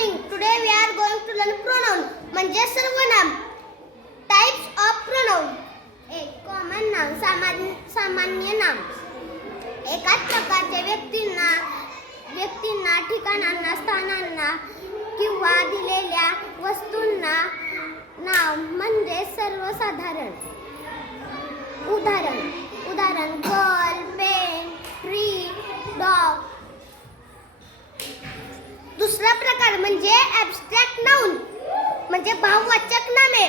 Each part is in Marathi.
morning. Today we are going to learn pronoun म्हणजे सर्वनाम. Types of pronoun. एक कॉमन नाम सामान्य नाम. एकाच प्रकारच्या व्यक्तींना ठिकाणांना स्थानांना किंवा दिलेल्या वस्तूंना नाव म्हणजे सर्वसाधारण. उदाहरण गर्ल, पेन, ट्री, डॉग. दुसरा प्रकार म्हणजे ॲब्स्ट्रॅक्ट नाउन म्हणजे भाववाचक नामे.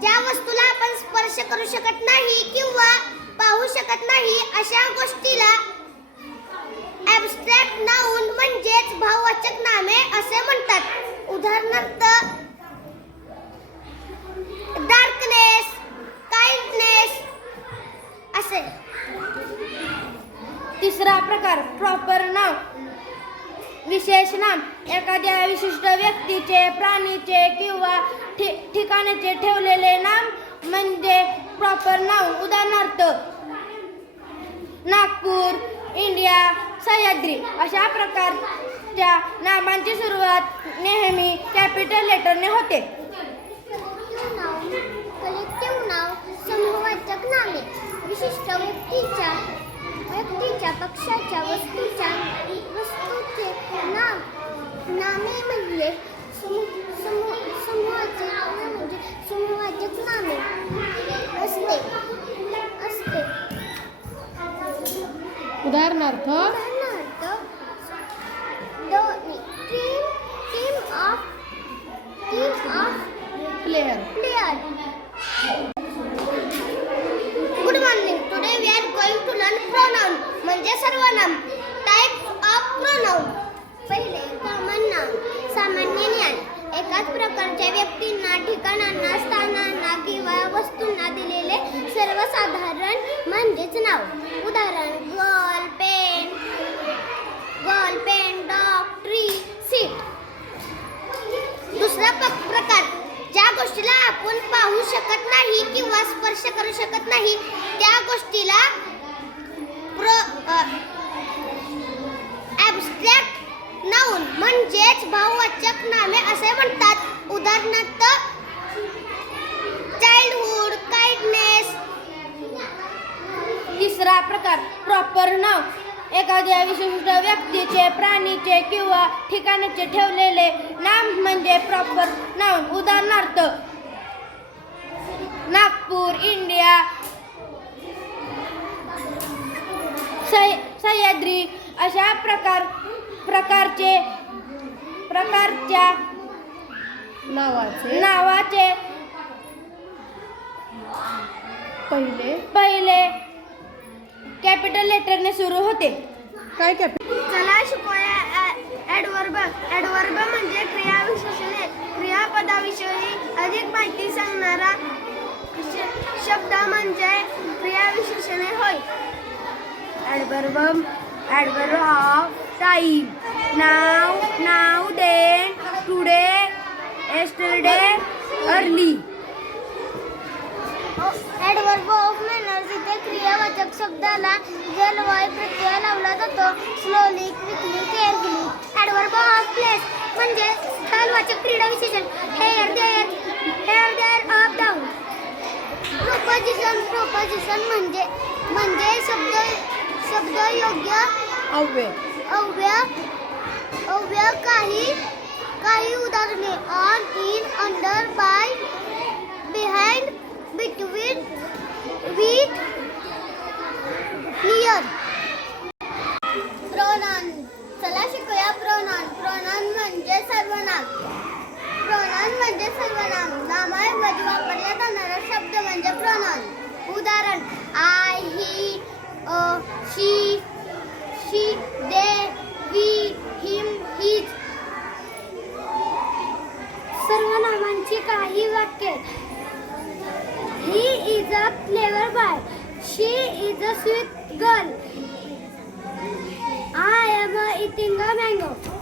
ज्या वस्तूला आपण स्पर्श करू शकत नाही किंवा पाहू शकत नाही अशा गोष्टीला ॲब्स्ट्रॅक्ट नाउन म्हणजेच भाववाचक नामे असे म्हणतात. उदाहरणार्थ डार्कनेस, काइंडनेस असे. तिसरा प्रकार प्रॉपर नाउन विशेष नाम. एखाद्या विशिष्ट व्यक्तीचे, प्राणीचे किंवा ठिकाणाचे ठेवलेले नाम म्हणजे प्रॉपर नाउन. उदाहरणार्थ नागपूर, इंडिया, सह्याद्री अशा प्रकारच्या नामांची सुरुवात नेहमी कॅपिटल लेटरने होते. कलेक्टिव्ह नाव समूहवाचक नामे. विशिष्ट व्यक्तीच्या, पक्षाच्या, वस्तूचे नामे म्हणजे समूहाचे नामे म्हणजे समूहवाचक नामे असते. उदाहरणार्थ team of player. Good morning. Today we are going to learn pronoun म्हणजे सर्वनाम. Types of pronoun. पहिले कॉमन नाम सामान्य ज्ञान. एकाच प्रकारच्या व्यक्तींना, ठिकाणांना, स्थानांना किंवा वस्तूंना दिलेले सर्वसाधारण म्हणजेच नाव. उदाहरण girl, pen, dog, tree, seat. दुसरा प्रकार ज्या गोष्टीला आपण पाहू शकत नाही किंवा स्पर्श करू शकत नाही त्या गोष्टीला ॲब्स्ट्रॅक्ट नाउन म्हणजेच भाववाचक नामे असे म्हणतात. उदाहरणार्थ चाइल्डहुड, काइंडनेस. तिसरा प्रकार प्रॉपर नाउन. एखाद्या विशिष्ट व्यक्तीचे, प्राणीचे किंवा ठिकाणाचे ठेवलेले नाम म्हणजे प्रॉपर नाउन. उदाहरणार्थ नागपूर, इंडिया, सह्याद्री अशा प्रकारच्या नावाचे पहिले कॅपिटल लेटरने सुरू होते. काय चला शिकूया ॲडव्हर्ब. ॲडव्हर्ब म्हणजे क्रियाविशेषणे. क्रियापदाविषयी अधिक माहिती सांगणारा शब्द म्हणजे क्रियाविशेषणे होय. Adverb of time. Now, then, today, yesterday, early. Adverb of manners. इथे क्रियावाचक शब्दाला जलवाय प्रत्यय लावला जातो. Slowly, quickly, carefully. Adverb of place म्हणजे स्थलवाचक क्रियाविशेषण. Here, there, up, down. Preposition म्हणजे शब्द योग्य अव्यय. काही उदाहरणे on, in, under, by, behind, between, with, near. Pronoun. चला शिकूया प्रोनाउन. प्रोनाउन म्हणजे सर्वनाम. नामाऐवजी वापरला जाणारा शब्द म्हणजे प्रोनाउन. उदाहरण I, he, she, they, we, him, his. सर्वनामांची काही वाक्ये. He is a clever boy. She is a sweet girl. I am eating a mango.